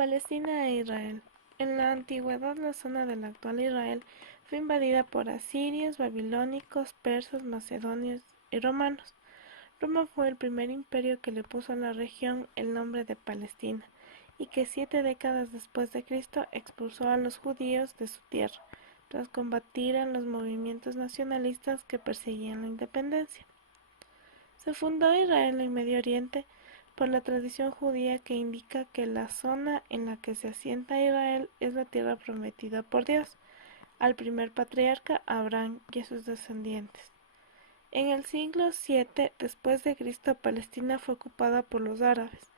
Palestina e Israel. En la antigüedad, la zona del actual Israel fue invadida por asirios, babilónicos, persas, macedonios y romanos. Roma fue el primer imperio que le puso a la región el nombre de Palestina, y que 7 décadas después de Cristo expulsó a los judíos de su tierra, tras combatir a los movimientos nacionalistas que perseguían la independencia. Se fundó Israel en Medio Oriente por la tradición judía que indica que la zona en la que se asienta Israel es la tierra prometida por Dios al primer patriarca Abraham y a sus descendientes. En el siglo VII después de Cristo, Palestina fue ocupada por los árabes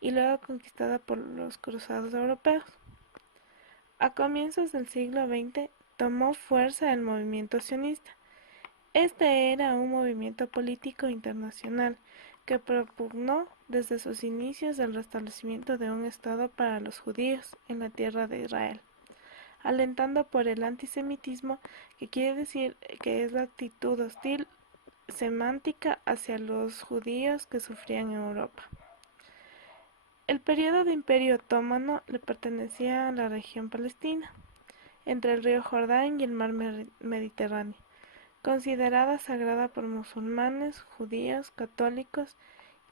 y luego conquistada por los cruzados europeos. A comienzos del siglo XX tomó fuerza el movimiento sionista. Este era un movimiento político internacional que propugnó desde sus inicios el restablecimiento de un Estado para los judíos en la tierra de Israel, alentando por el antisemitismo, que quiere decir que es la actitud hostil semántica hacia los judíos que sufrían en Europa. El periodo de Imperio Otomano le pertenecía a la región palestina, entre el río Jordán y el mar Mediterráneo, considerada sagrada por musulmanes, judíos, católicos,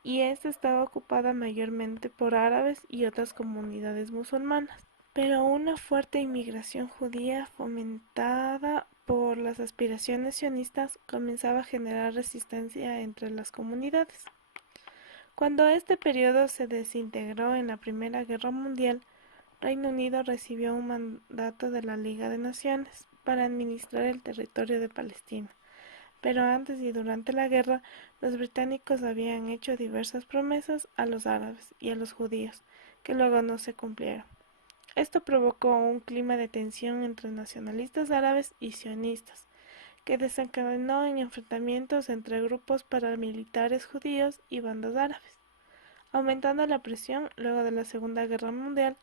y esta estaba ocupada mayormente por árabes y otras comunidades musulmanas. Pero una fuerte inmigración judía fomentada por las aspiraciones sionistas comenzaba a generar resistencia entre las comunidades. Cuando este periodo se desintegró en la Primera Guerra Mundial, Reino Unido recibió un mandato de la Liga de Naciones para administrar el territorio de Palestina, pero antes y durante la guerra los británicos habían hecho diversas promesas a los árabes y a los judíos, que luego no se cumplieron. Esto provocó un clima de tensión entre nacionalistas árabes y sionistas, que desencadenó en enfrentamientos entre grupos paramilitares judíos y bandas árabes, aumentando la presión luego de la Segunda Guerra Mundial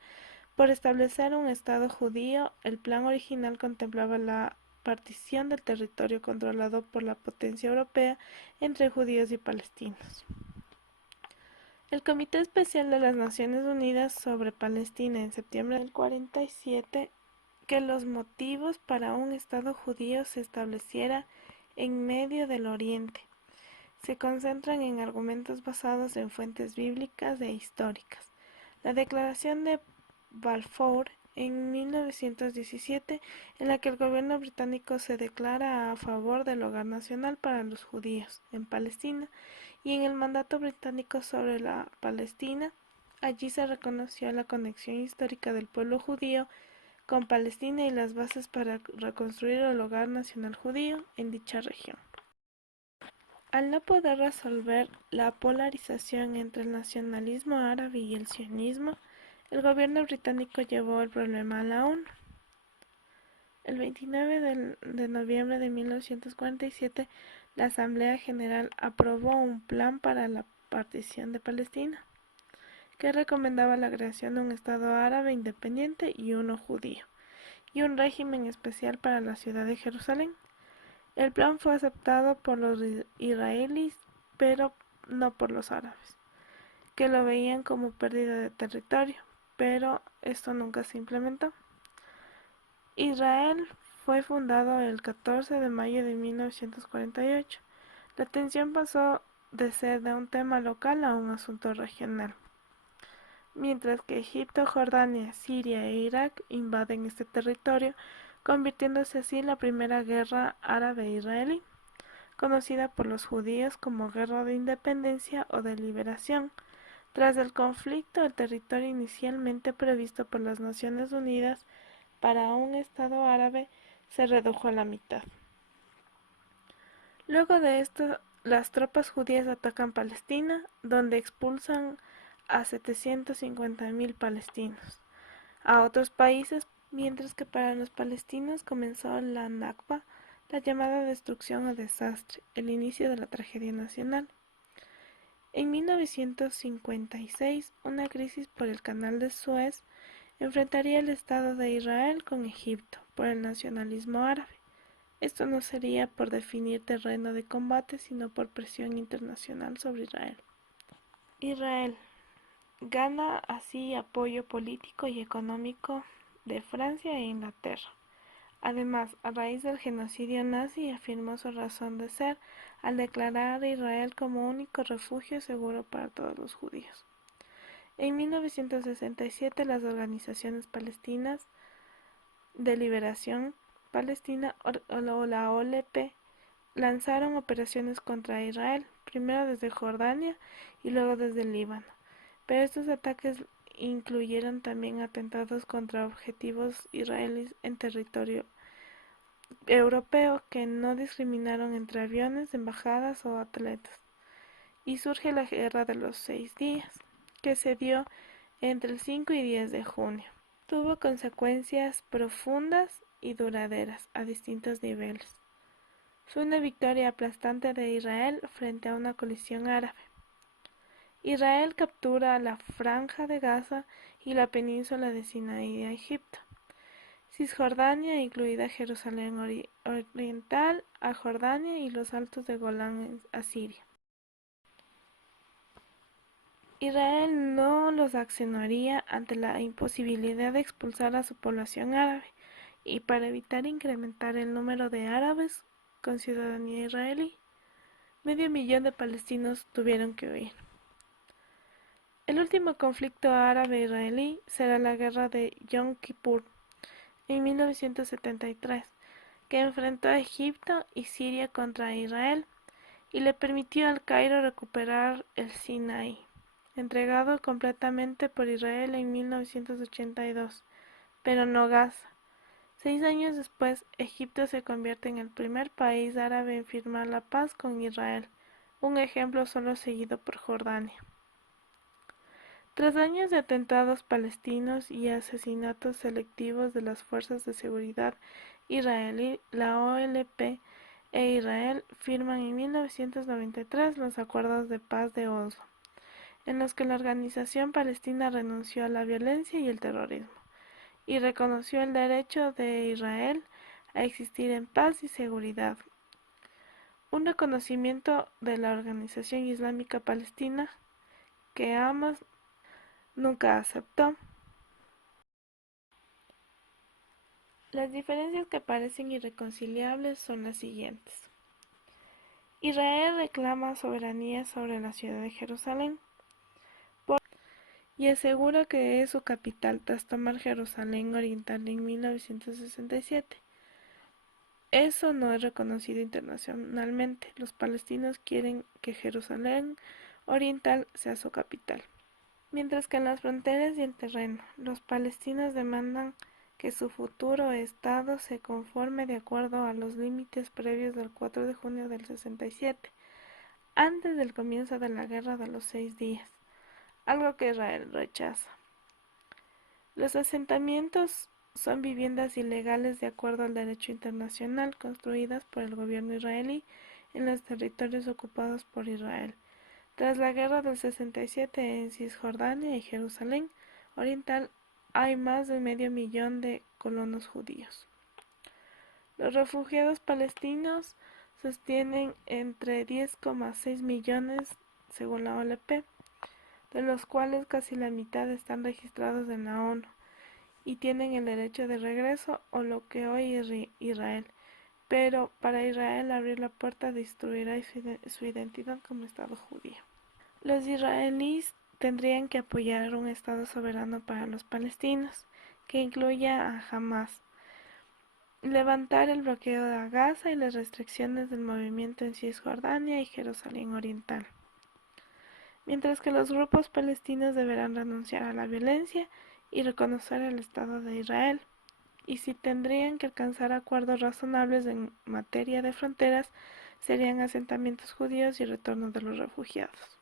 por establecer un Estado judío. El plan original contemplaba la partición del territorio controlado por la potencia europea entre judíos y palestinos. El Comité Especial de las Naciones Unidas sobre Palestina en septiembre del 47 que los motivos para un Estado judío se estableciera en medio del Oriente se concentran en argumentos basados en fuentes bíblicas e históricas. La Declaración de Balfour en 1917, en la que el gobierno británico se declara a favor del hogar nacional para los judíos en Palestina, y en el mandato británico sobre la Palestina, allí se reconoció la conexión histórica del pueblo judío con Palestina y las bases para reconstruir el hogar nacional judío en dicha región. Al no poder resolver la polarización entre el nacionalismo árabe y el sionismo, el gobierno británico llevó el problema a la ONU. El 29 de noviembre de 1947, la Asamblea General aprobó un plan para la partición de Palestina, que recomendaba la creación de un Estado árabe independiente y uno judío, y un régimen especial para la ciudad de Jerusalén. El plan fue aceptado por los israelíes, pero no por los árabes, que lo veían como pérdida de territorio, pero esto nunca se implementó. Israel fue fundado el 14 de mayo de 1948. La tensión pasó de ser de un tema local a un asunto regional, mientras que Egipto, Jordania, Siria e Irak invaden este territorio, convirtiéndose así en la primera guerra árabe-israelí, conocida por los judíos como Guerra de Independencia o de Liberación. Tras el conflicto, el territorio inicialmente previsto por las Naciones Unidas para un Estado árabe se redujo a la mitad. Luego de esto, las tropas judías atacan Palestina, donde expulsan a 750.000 palestinos a otros países, mientras que para los palestinos comenzó la Nakba, la llamada destrucción o desastre, el inicio de la tragedia nacional. En 1956, una crisis por el Canal de Suez enfrentaría el Estado de Israel con Egipto por el nacionalismo árabe. Esto no sería por definir terreno de combate, sino por presión internacional sobre Israel. Israel. Gana así apoyo político y económico de Francia e Inglaterra. Además, a raíz del genocidio nazi, afirmó su razón de ser al declarar a Israel como único refugio seguro para todos los judíos. En 1967, las organizaciones palestinas de liberación palestina o la OLP lanzaron operaciones contra Israel, primero desde Jordania y luego desde el Líbano. Pero estos ataques incluyeron también atentados contra objetivos israelíes en territorio europeo que no discriminaron entre aviones, embajadas o atletas. Y surge la Guerra de los 6 días, que se dio entre el 5 y 10 de junio. Tuvo consecuencias profundas y duraderas a distintos niveles. Fue una victoria aplastante de Israel frente a una coalición árabe. Israel captura la Franja de Gaza y la península de Sinaí de Egipto. Cisjordania, incluida Jerusalén Oriental, a Jordania y los altos de Golán a Siria. Israel no los accionaría ante la imposibilidad de expulsar a su población árabe, y para evitar incrementar el número de árabes con ciudadanía israelí, 500.000 de palestinos tuvieron que huir. El último conflicto árabe-israelí será la guerra de Yom Kippur en 1973, que enfrentó a Egipto y Siria contra Israel y le permitió al Cairo recuperar el Sinaí, entregado completamente por Israel en 1982, pero no Gaza. 6 años después, Egipto se convierte en el primer país árabe en firmar la paz con Israel, un ejemplo solo seguido por Jordania. Tras años de atentados palestinos y asesinatos selectivos de las fuerzas de seguridad israelí, la OLP e Israel firman en 1993 los Acuerdos de Paz de Oslo, en los que la organización palestina renunció a la violencia y el terrorismo, y reconoció el derecho de Israel a existir en paz y seguridad. Un reconocimiento de la Organización Islámica Palestina que Hamas nunca aceptó. Las diferencias que parecen irreconciliables son las siguientes. Israel reclama soberanía sobre la ciudad de Jerusalén y asegura que es su capital tras tomar Jerusalén Oriental en 1967. Eso no es reconocido internacionalmente. Los palestinos quieren que Jerusalén Oriental sea su capital. Mientras que en las fronteras y el terreno, los palestinos demandan que su futuro estado se conforme de acuerdo a los límites previos del 4 de junio del 67, antes del comienzo de la Guerra de los 6 días, algo que Israel rechaza. Los asentamientos son viviendas ilegales de acuerdo al derecho internacional construidas por el gobierno israelí en los territorios ocupados por Israel. Tras la Guerra del 67 en Cisjordania y Jerusalén Oriental hay más de 500.000 de colonos judíos. Los refugiados palestinos sostienen entre 10,6 millones según la OLP, de los cuales casi la mitad están registrados en la ONU y tienen el derecho de regreso o lo que hoy es Israel, pero para Israel abrir la puerta destruirá su identidad como Estado judío. Los israelíes tendrían que apoyar un Estado soberano para los palestinos, que incluya a Hamas, levantar el bloqueo de Gaza y las restricciones del movimiento en Cisjordania y Jerusalén Oriental, mientras que los grupos palestinos deberán renunciar a la violencia y reconocer el Estado de Israel, y si tendrían que alcanzar acuerdos razonables en materia de fronteras, serían asentamientos judíos y retorno de los refugiados.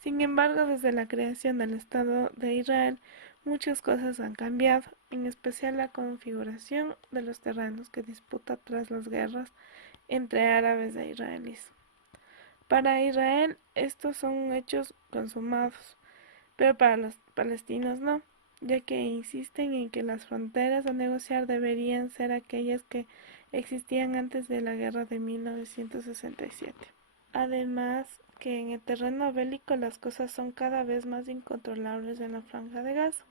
Sin embargo, desde la creación del Estado de Israel, muchas cosas han cambiado, en especial la configuración de los terrenos que disputa tras las guerras entre árabes e israelíes. Para Israel, estos son hechos consumados, pero para los palestinos no, ya que insisten en que las fronteras a negociar deberían ser aquellas que existían antes de la guerra de 1967. Además que en el terreno bélico las cosas son cada vez más incontrolables en la Franja de Gaza.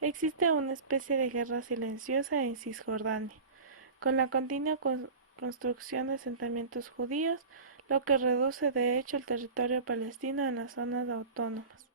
Existe una especie de guerra silenciosa en Cisjordania, con la continua construcción de asentamientos judíos, lo que reduce de hecho el territorio palestino en las zonas autónomas.